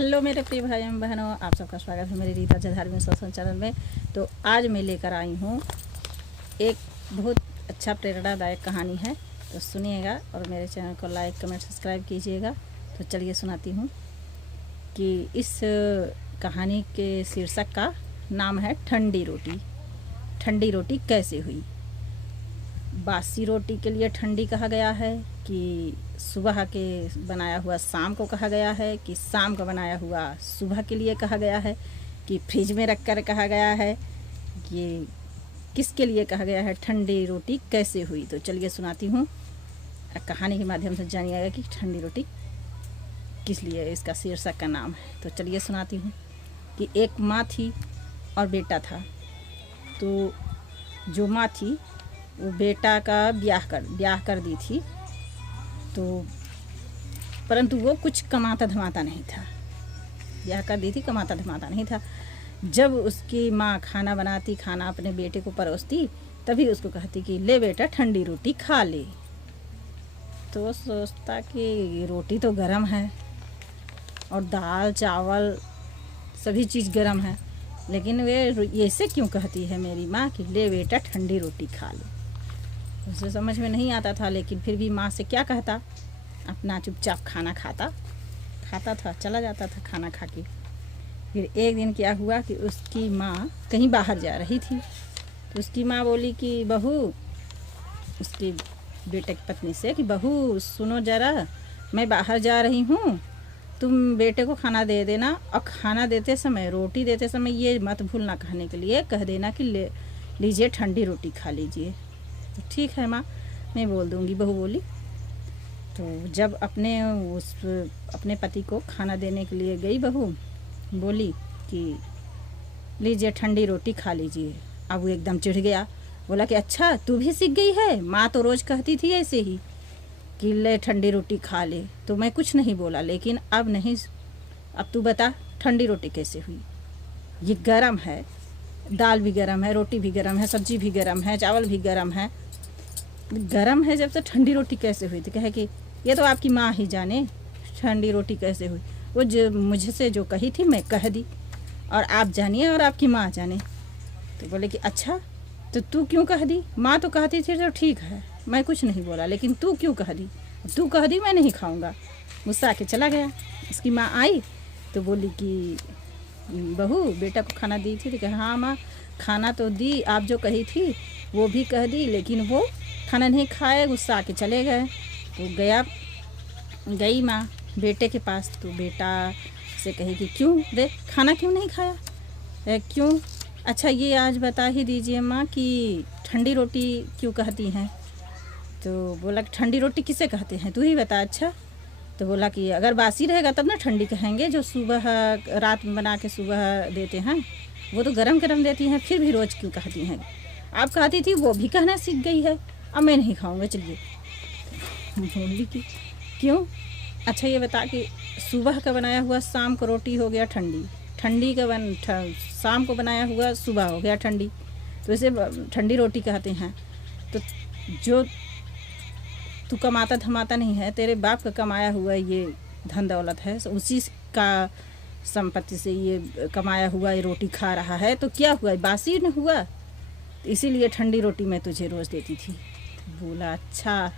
Hello मेरे प्रिय भाई एवं बहनों, आप सबका स्वागत है मेरी रीता जधार में सत्संग चैनल में। तो आज मैं लेकर आई हूँ एक बहुत अच्छा प्रेरणादायक कहानी है, तो सुनिएगा और मेरे चैनल को लाइक कमेंट सब्सक्राइब कीजिएगा। तो चलिए सुनाती हूँ कि इस कहानी के शीर्षक का नाम है ठंडी रोटी। ठंडी रोटी कैसे हुई? बासी रोटी के लिए ठंडी कहा गया है कि सुबह के बनाया हुआ शाम को कहा गया है कि शाम का बनाया हुआ सुबह के लिए कहा गया है कि फ्रिज में रख कर कहा गया है, ये किसके लिए कहा गया है? ठंडी रोटी कैसे हुई? तो चलिए सुनाती हूँ, कहानी के माध्यम से जानिएगा कि ठंडी रोटी किस लिए इसका शीर्षक का नाम है। तो चलिए सुनाती हूँ कि एक माँ थी और बेटा था। तो जो माँ थी वो बेटा का ब्याह कर दी थी, तो परंतु वो कुछ कमाता धमाता नहीं था। ब्याह कर दी थी, कमाता धमाता नहीं था। जब उसकी माँ खाना बनाती, खाना अपने बेटे को परोसती, तभी उसको कहती कि ले बेटा ठंडी रोटी खा ले। तो वो सोचता कि रोटी तो गरम है और दाल चावल सभी चीज़ गरम है, लेकिन वे ऐसे क्यों कहती है मेरी माँ कि ले बेटा ठंडी रोटी खा ले। उसे समझ में नहीं आता था, लेकिन फिर भी माँ से क्या कहता, अपना चुपचाप खाना खाता था, चला जाता था खाना खा के। फिर एक दिन क्या हुआ कि उसकी माँ कहीं बाहर जा रही थी, तो उसकी माँ बोली कि बहू, उसके बेटे की पत्नी से कि बहू सुनो ज़रा, मैं बाहर जा रही हूँ, तुम बेटे को खाना दे देना, और खाना देते समय, रोटी देते समय ये मत भूलना कहने के लिए कह देना कि ले लीजिए ठंडी रोटी खा लीजिए। तो ठीक है माँ, मैं बोल दूँगी, बहू बोली। तो जब अपने पति को खाना देने के लिए गई बहू, बोली कि लीजिए ठंडी रोटी खा लीजिए। अब वो एकदम चिढ़ गया, बोला कि अच्छा तू भी सीख गई है, माँ तो रोज़ कहती थी ऐसे ही कि ले ठंडी रोटी खा ले। तो मैं कुछ नहीं बोला, लेकिन अब नहीं, अब तू बता ठंडी रोटी कैसे हुई? ये गरम है, दाल भी गरम है, रोटी भी गरम है, सब्जी भी गरम है, चावल भी गरम है। गरम है जब से ठंडी रोटी कैसे हुई? तो कहे कि ये तो आपकी माँ ही जाने ठंडी रोटी कैसे हुई। वो जो मुझसे जो कही थी मैं कह दी, और आप जानिए और आपकी माँ जाने। तो बोले कि अच्छा तो तू क्यों कह दी? माँ तो कहती थी तो ठीक है, मैं कुछ नहीं बोला, लेकिन तू क्यों कह दी? तू कह दी मैं नहीं खाऊंगा। गुस्सा के चला गया। उसकी माँ आई तो बोली कि बहू बेटा को खाना दी थी? तो कहा हाँ माँ, खाना तो दी, आप जो कही थी वो भी कह दी, लेकिन वो खाना नहीं खाए, गुस्सा के चले गए। तो गई माँ बेटे के पास, तो बेटा से कही कि क्यों रे खाना क्यों नहीं खाया? क्यों? अच्छा ये आज बता ही दीजिए माँ कि ठंडी रोटी क्यों कहती हैं? तो बोला कि ठंडी रोटी किसे कहते हैं, तू ही बता। अच्छा तो बोला कि अगर बासी रहेगा तब ना ठंडी कहेंगे, जो सुबह रात में बना के सुबह देते हैं वो तो गरम गरम देती हैं, फिर भी रोज़ क्यों कहती हैं? आप कहती थी वो भी कहना सीख गई है, अब मैं नहीं खाऊंगा, चलिए। बोली कि क्यों? अच्छा ये बता कि सुबह का बनाया हुआ शाम को रोटी हो गया ठंडी, ठंडी का शाम को बनाया हुआ सुबह हो गया ठंडी, तो इसे ठंडी रोटी कहते हैं। तो जो तू कमाता धमाता नहीं है, तेरे बाप का कमाया हुआ ये धन दौलत है, उसी का संपत्ति से ये कमाया हुआ ये रोटी खा रहा है, तो क्या हुआ, बासी न हुआ? तो इसीलिए ठंडी रोटी मैं तुझे रोज़ देती थी। बोला अच्छा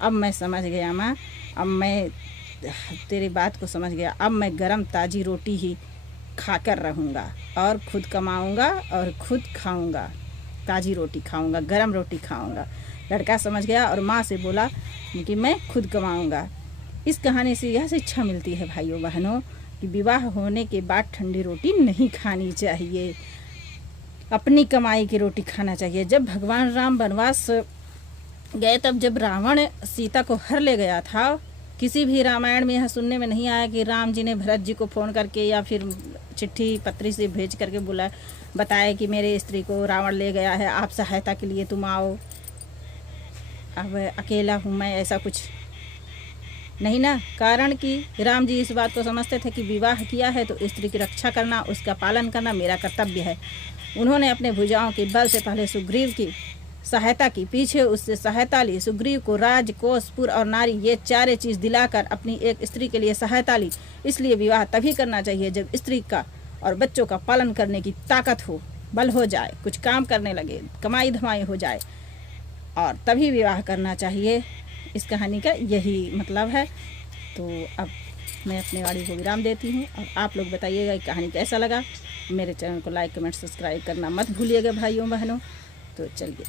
अब मैं समझ गया माँ, अब मैं तेरी बात को समझ गया, अब मैं गरम ताज़ी रोटी ही खा कर रहूँगा और खुद कमाऊँगा और खुद खाऊँगा, ताज़ी रोटी खाऊँगा, गरम रोटी खाऊँगा। लड़का समझ गया और माँ से बोला कि मैं खुद कमाऊँगा। इस कहानी से यह शिक्षा मिलती है भाइयों बहनों कि विवाह होने के बाद ठंडी रोटी नहीं खानी चाहिए, अपनी कमाई की रोटी खाना चाहिए। जब भगवान राम वनवास गए, तब जब रावण सीता को हर ले गया था, किसी भी रामायण में यह सुनने में नहीं आया कि राम जी ने भरत जी को फ़ोन करके या फिर चिट्ठी पत्री से भेज करके बताया कि मेरे स्त्री को रावण ले गया है, आप सहायता के लिए तुम आओ, अब अकेला हूँ मैं, ऐसा कुछ नहीं ना। कारण कि राम जी इस बात को समझते थे कि विवाह किया है तो स्त्री की रक्षा करना, उसका पालन करना मेरा कर्तव्य है। उन्होंने अपने भुजाओं के बल से पहले सुग्रीव की सहायता की, पीछे उससे सहायता ली, सुग्रीव को राज, कोष, पुर और नारी ये चारे चीज़ दिलाकर अपनी एक स्त्री के लिए सहायता ली। इसलिए विवाह तभी करना चाहिए जब स्त्री का और बच्चों का पालन करने की ताकत हो, बल हो जाए, कुछ काम करने लगे, कमाई धमाई हो जाए, और तभी विवाह करना चाहिए। इस कहानी का यही मतलब है। तो अब मैं अपने वाणी को विराम देती हूँ और आप लोग बताइएगा ये कहानी कैसा लगा। मेरे चैनल को लाइक, कमेंट, सब्सक्राइब करना मत भूलिएगा भाइयों बहनों। तो चलिए।